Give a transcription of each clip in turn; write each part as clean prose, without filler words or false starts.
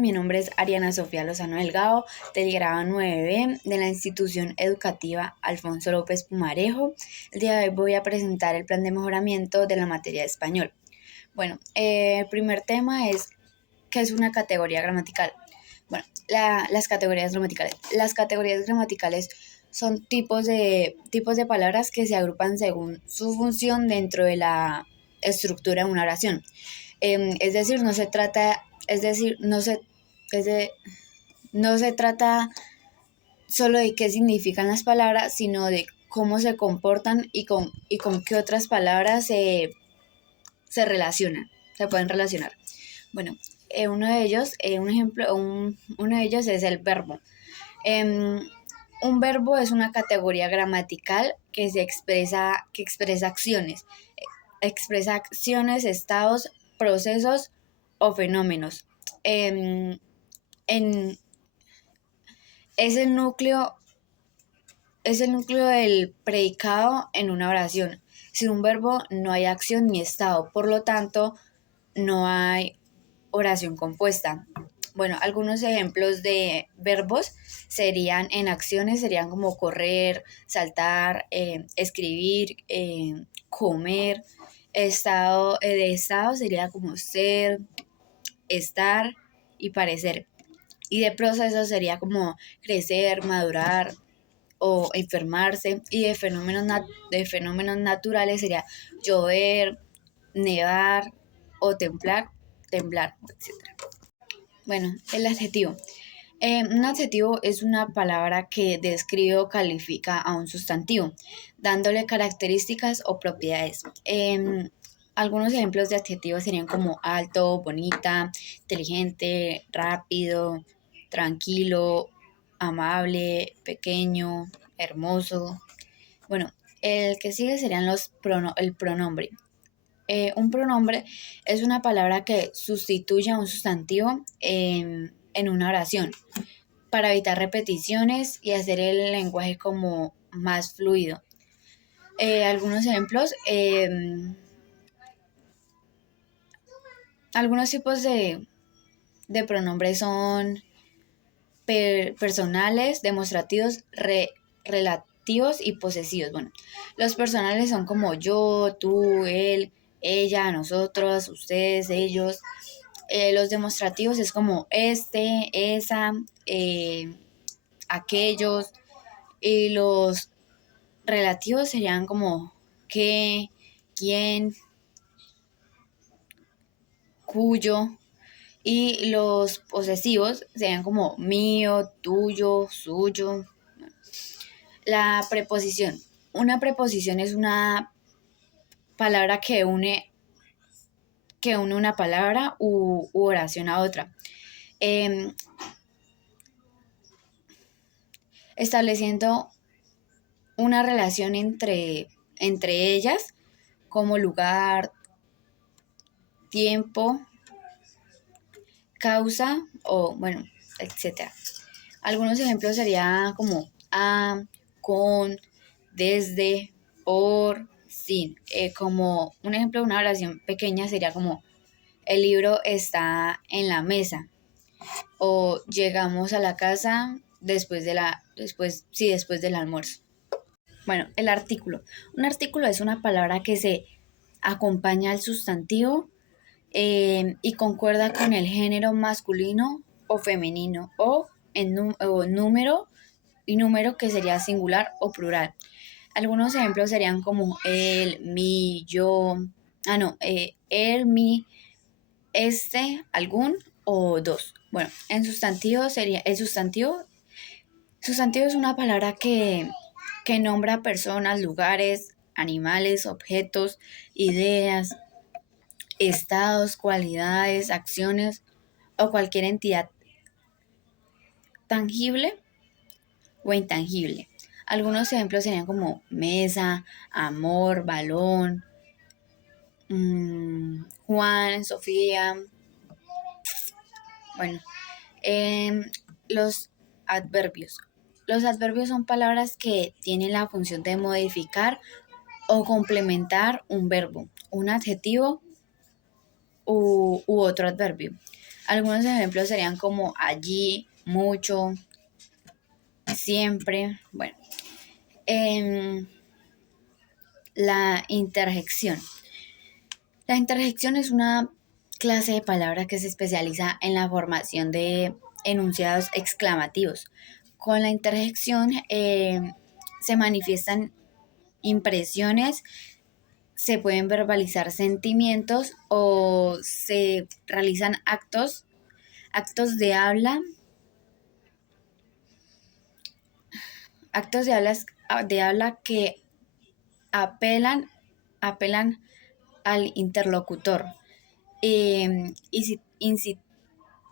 mi nombre es Ariana Sofía Lozano Delgado, del grado 9B de la institución educativa Alfonso López Pumarejo. El día de hoy voy a presentar el plan de mejoramiento de la materia de español. Bueno, el primer tema es ¿qué es una categoría gramatical? Bueno, las categorías gramaticales. Las categorías gramaticales son tipos de palabras que se agrupan según su función dentro de la estructura de una oración. Es decir, no se trata solo de qué significan las palabras, sino de cómo se comportan y con qué otras palabras se relacionan, se pueden relacionar. Bueno, uno de ellos es el verbo. Un verbo es una categoría gramatical que expresa acciones, estados, procesos o fenómenos. En, es el núcleo del predicado en una oración. Sin un verbo no hay acción ni estado, por lo tanto no hay oración compuesta. Bueno, algunos ejemplos de verbos en acciones serían como correr, saltar, escribir, comer. De estado sería como ser, estar y parecer. Y de proceso sería como crecer, madurar o enfermarse. Y de fenómenos naturales sería llover, nevar o temblar, etc. Bueno, el adjetivo. Un adjetivo es una palabra que describe o califica a un sustantivo, dándole características o propiedades. Algunos ejemplos de adjetivos serían como alto, bonita, inteligente, rápido, tranquilo, amable, pequeño, hermoso. Bueno, el que sigue serían el pronombre. Un pronombre es una palabra que sustituye a un sustantivo en una oración para evitar repeticiones y hacer el lenguaje como más fluido. Algunos ejemplos, algunos tipos de pronombres son personales, demostrativos, relativos y posesivos. Bueno, los personales son como yo, tú, él, ella, nosotros, ustedes, ellos. Los demostrativos es como esa, aquellos. Y los relativos serían como qué, quién, cuyo. Y los posesivos serían como mío, tuyo, suyo. La preposición. Una preposición es una palabra que une una palabra u oración a otra, estableciendo una relación entre ellas, como lugar, tiempo, causa o bueno, etc. Algunos ejemplos serían como a, con, desde, por, sin. Como un ejemplo de una oración pequeña sería como el libro está en la mesa, o llegamos a la casa después del almuerzo. Bueno, el artículo. Un artículo es una palabra que se acompaña al sustantivo y concuerda con el género masculino o femenino o número que sería singular o plural. Algunos ejemplos serían como el, mi, yo, el, mi, este, algún o dos. Bueno, en sustantivo sería el sustantivo. Sustantivo es una palabra que nombra personas, lugares, animales, objetos, ideas, estados, cualidades, acciones o cualquier entidad tangible o intangible. Algunos ejemplos serían como mesa, amor, balón, Juan, Sofía. Bueno, los adverbios. Los adverbios son palabras que tienen la función de modificar o complementar un verbo, un adjetivo u otro adverbio. Algunos ejemplos serían como allí, mucho, siempre. Bueno, em, la interjección. La interjección es una clase de palabra que se especializa en la formación de enunciados exclamativos. Con la interjección se manifiestan impresiones, se pueden verbalizar sentimientos o se realizan actos de habla, actos de habla que apelan al interlocutor,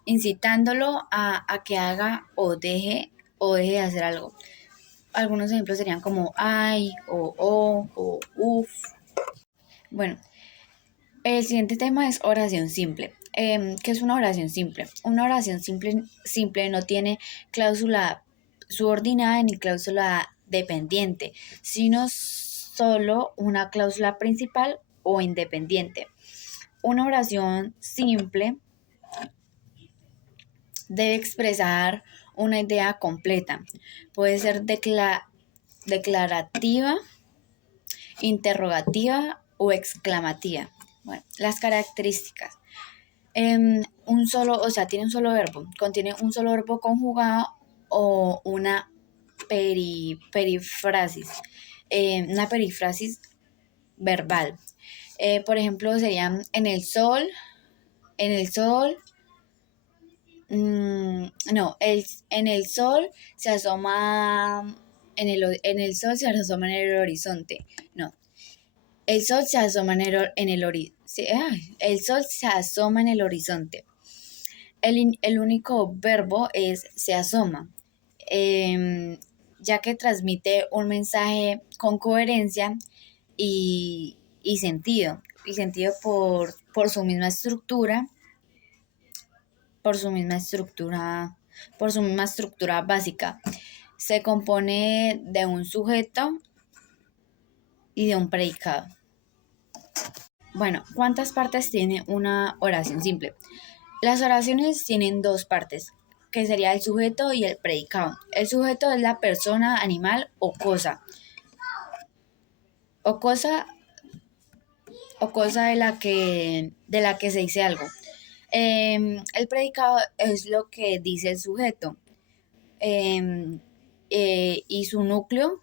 incitándolo a que haga o deje de hacer algo. Algunos ejemplos serían como ay, o uf. Bueno, el siguiente tema es oración simple. ¿Qué es una oración simple? Una oración simple no tiene cláusula subordinada ni cláusula dependiente, sino solo una cláusula principal o independiente. Una oración simple debe expresar una idea completa. Puede ser declarativa, interrogativa o exclamativa. Bueno, las características. Tiene un solo verbo, contiene un solo verbo conjugado o una perifrasis, una perifrasis verbal. Por ejemplo, serían en el sol, no, en el sol se asoma, en el sol se asoma en el horizonte, no, el sol se asoma el sol se asoma en el horizonte. El único verbo es se asoma, ya que transmite un mensaje con coherencia y sentido. Y sentido por su misma estructura, por su misma estructura, por su misma estructura básica. Se compone de un sujeto y de un predicado. Bueno, ¿cuántas partes tiene una oración simple? Las oraciones tienen dos partes, que sería el sujeto y el predicado. El sujeto es la persona, animal o cosa. O cosa, o cosa de la que se dice algo. El predicado es lo que dice el sujeto. Y su núcleo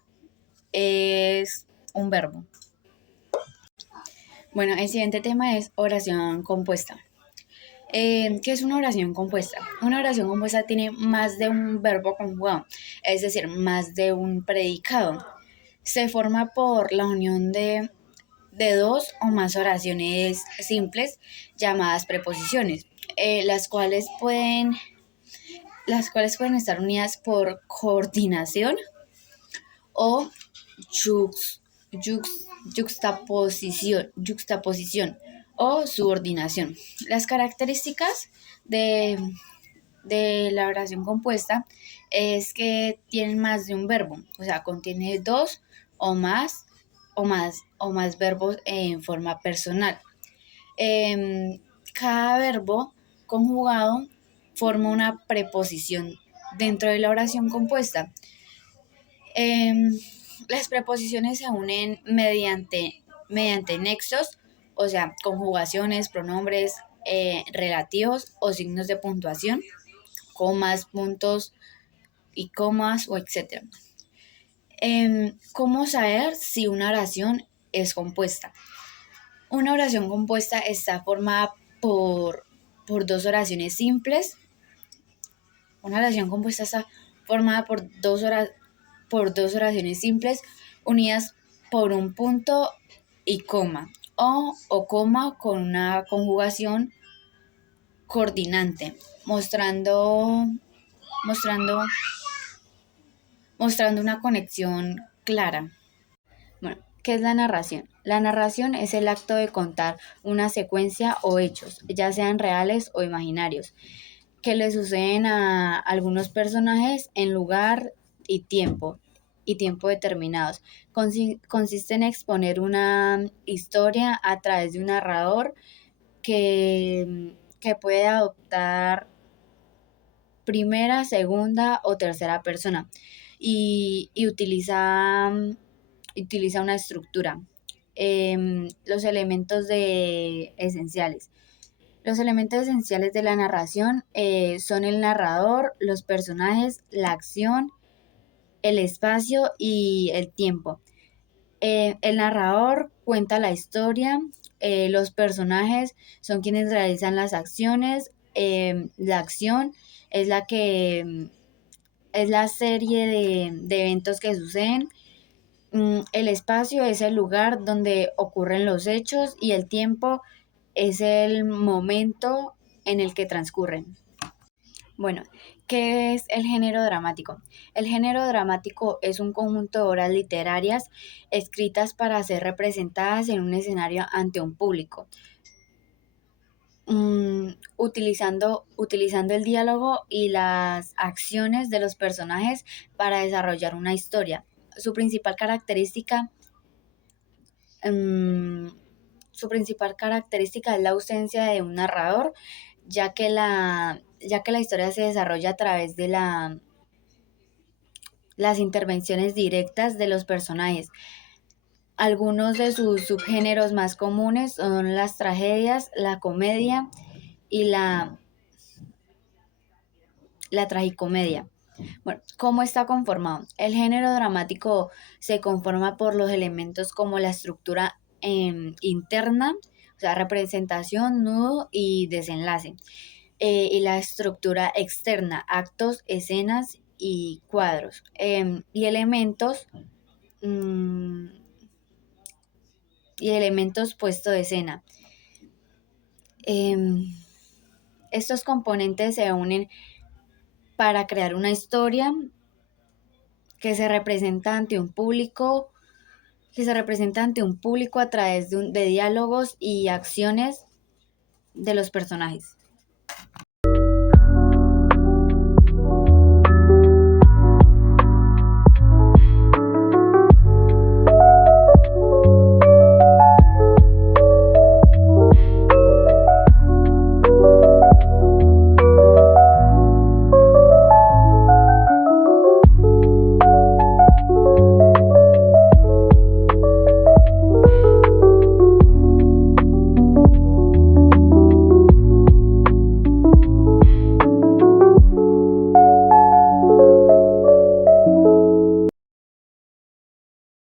es un verbo. Bueno, el siguiente tema es oración compuesta. ¿Qué es una oración compuesta? Una oración compuesta tiene más de un verbo conjugado, es decir, más de un predicado. Se forma por la unión de dos o más oraciones simples llamadas preposiciones, las cuales pueden estar unidas por coordinación o yux- yuxtaposición o subordinación. Las características de, de la oración compuesta es que tienen más de un verbo, o sea, contiene dos o más o más verbos en forma personal. Em, Cada verbo conjugado forma una preposición dentro de la oración compuesta. Em, las preposiciones se unen mediante nexos, o sea, conjugaciones, pronombres relativos o signos de puntuación, comas, puntos y comas o etcétera. ¿Cómo saber si una oración es compuesta? Una oración compuesta está formada por dos oraciones simples. Una oración compuesta está formada por dos oraciones simples unidas por un punto y coma, o coma con una conjugación coordinante, mostrando, mostrando una conexión clara. Bueno, ¿qué es la narración? La narración es el acto de contar una secuencia o hechos, ya sean reales o imaginarios, que le suceden a algunos personajes en lugar y tiempo determinados. Consiste en exponer una historia a través de un narrador que, que puede adoptar primera, segunda o tercera persona y utiliza una estructura. Los elementos esenciales. Los elementos esenciales de la narración son el narrador, los personajes, la acción, el espacio y el tiempo. El narrador cuenta la historia, los personajes son quienes realizan las acciones, la acción es la que es la serie de eventos que suceden. El espacio es el lugar donde ocurren los hechos y el tiempo es el momento en el que transcurren. Bueno, ¿qué es el género dramático? El género dramático es un conjunto de obras literarias escritas para ser representadas en un escenario ante un público, utilizando el diálogo y las acciones de los personajes para desarrollar una historia. Su principal característica, mm, Su principal característica es la ausencia de un narrador, ya que la historia se desarrolla a través de las intervenciones directas de los personajes. Algunos de sus subgéneros más comunes son las tragedias, la comedia y la tragicomedia. Bueno, ¿cómo está conformado? El género dramático se conforma por los elementos como la estructura interna, o sea, representación, nudo y desenlace, y la estructura externa, actos, escenas y cuadros, mm, y elementos puesto de escena. Em, Estos componentes se unen para crear una historia que se representa ante un público, a través de diálogos y acciones de los personajes.